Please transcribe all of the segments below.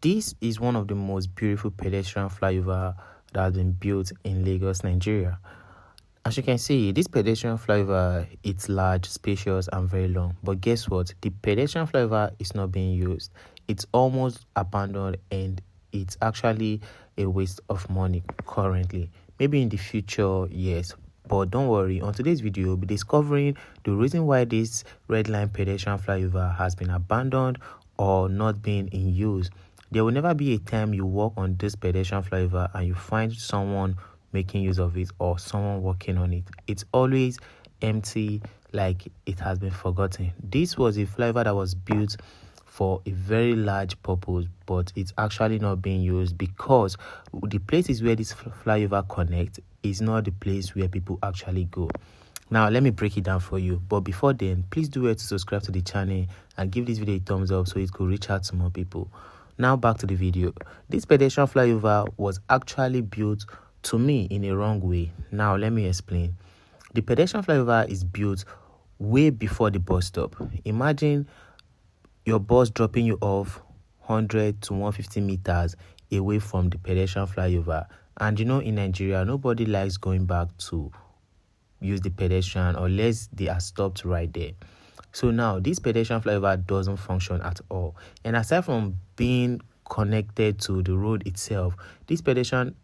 This is one of the most beautiful pedestrian flyover that has been built in Lagos, Nigeria. As you can see, this pedestrian flyover, it's large, spacious, and very long. But guess what? The pedestrian flyover is not being used. It's almost abandoned, and it's actually a waste of money currently. Maybe in the future, yes. But don't worry, on today's video, we'll be discovering the reason why this red line pedestrian flyover has been abandoned or not being in use. There will never be a time you walk on this pedestrian flyover and you find someone making use of it or someone working on it. It's always empty, like it has been forgotten. This was a flyover that was built for a very large purpose, but it's actually not being used because the places where this flyover connects is not the place where people actually go. Now let me break it down for you, but before then, please do well to subscribe to the channel and give this video a thumbs up so it could reach out to more people. Now back to the video. This pedestrian flyover was actually built, to me, in a wrong way. Now let me explain. The pedestrian flyover is built way before the bus stop. Imagine your bus dropping you off 100 to 150 meters away from the pedestrian flyover. And you know, in Nigeria, nobody likes going back to use the pedestrian unless they are stopped right there. So now this pedestrian flyover doesn't function at all. And aside from being connected to the road itself, this pedestrian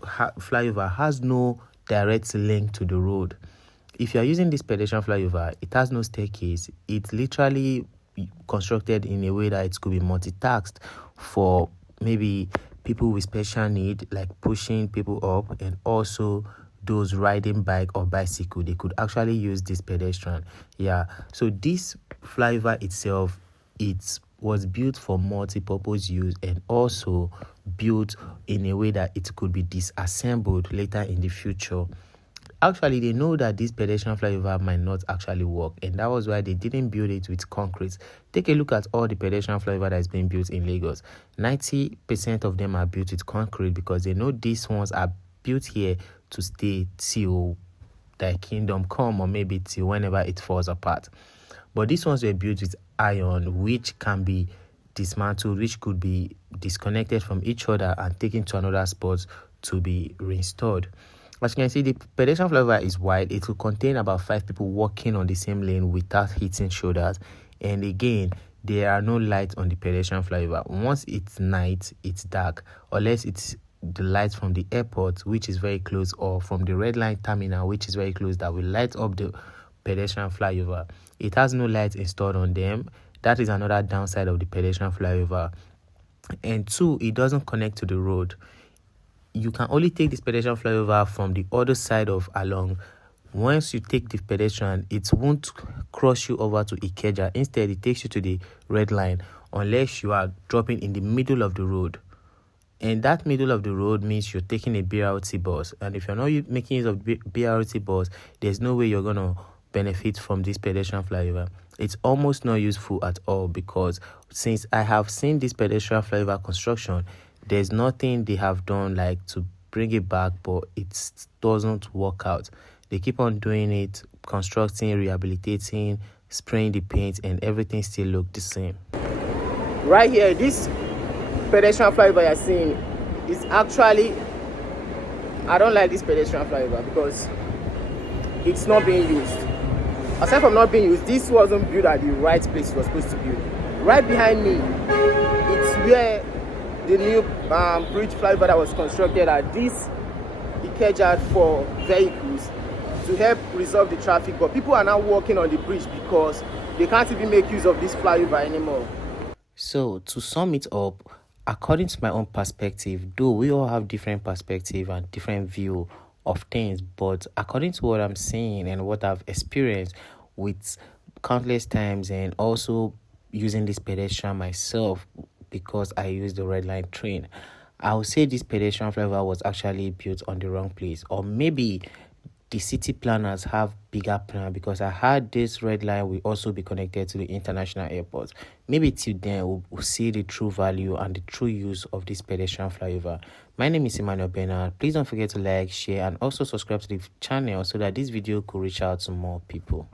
flyover has no direct link to the road. If you are using this pedestrian flyover, it has no staircase. It's literally constructed in a way that it could be multitasked for maybe people with special need, like pushing people up, and also those riding bike or bicycle. They could actually use this pedestrian. So this flyover itself, it was built for multi-purpose use and also built in a way that it could be disassembled later in the future. Actually, they know that this pedestrian flyover might not actually work, and that was why they didn't build it with concrete. Take a look at all the pedestrian flyover that is being built in Lagos. 90% of them are built with concrete because they know these ones are built here to stay till their kingdom come, or maybe till whenever it falls apart. But these ones were built with iron, which can be dismantled, which could be disconnected from each other and taken to another spot to be reinstalled. As you can see, the pedestrian flyover is wide. It will contain about 5 people walking on the same lane without hitting shoulders. And again, there are no lights on the pedestrian flyover. Once it's night, it's dark, unless it's the lights from the airport, which is very close, or from the red line terminal, which is very close, that will light up the pedestrian flyover. It has no lights installed on them. That is another downside of the pedestrian flyover. And 2, it doesn't connect to the road. You can only take this pedestrian flyover from the other side of along. Once you take the pedestrian, it won't cross you over to Ikeja. Instead, it takes you to the red line unless you are dropping in the middle of the road. And that middle of the road means you're taking a BRT bus. And if you're not making use of BRT bus, there's no way you're going to benefit from this pedestrian flyover. It's almost not useful at all because since I have seen this pedestrian flyover construction, there's nothing they have done like to bring it back, but it doesn't work out. They keep on doing it, constructing, rehabilitating, spraying the paint, and everything still looks the same. Right here, this pedestrian flyover you're seeing is actually, I don't like this pedestrian flyover because it's not being used. Aside from not being used, this wasn't built at the right place it was supposed to be. Right behind me, it's where the new bridge flyover that was constructed at this Ikeja for vehicles to help resolve the traffic, but people are now walking on the bridge because they can't even make use of this flyover anymore. So to sum it up, according to my own perspective, though we all have different perspective and different view of things, but according to what I'm seeing and what I've experienced with countless times, and also using this pedestrian myself because I use the red line train, I would say this pedestrian flyover was actually built on the wrong place. Or maybe the city planners have bigger plan, because I heard this red line will also be connected to the international airport. Maybe till then we'll see the true value and the true use of this pedestrian flyover. My name is Emmanuel Bernard. Please don't forget to like, share, and also subscribe to the channel so that this video could reach out to more people.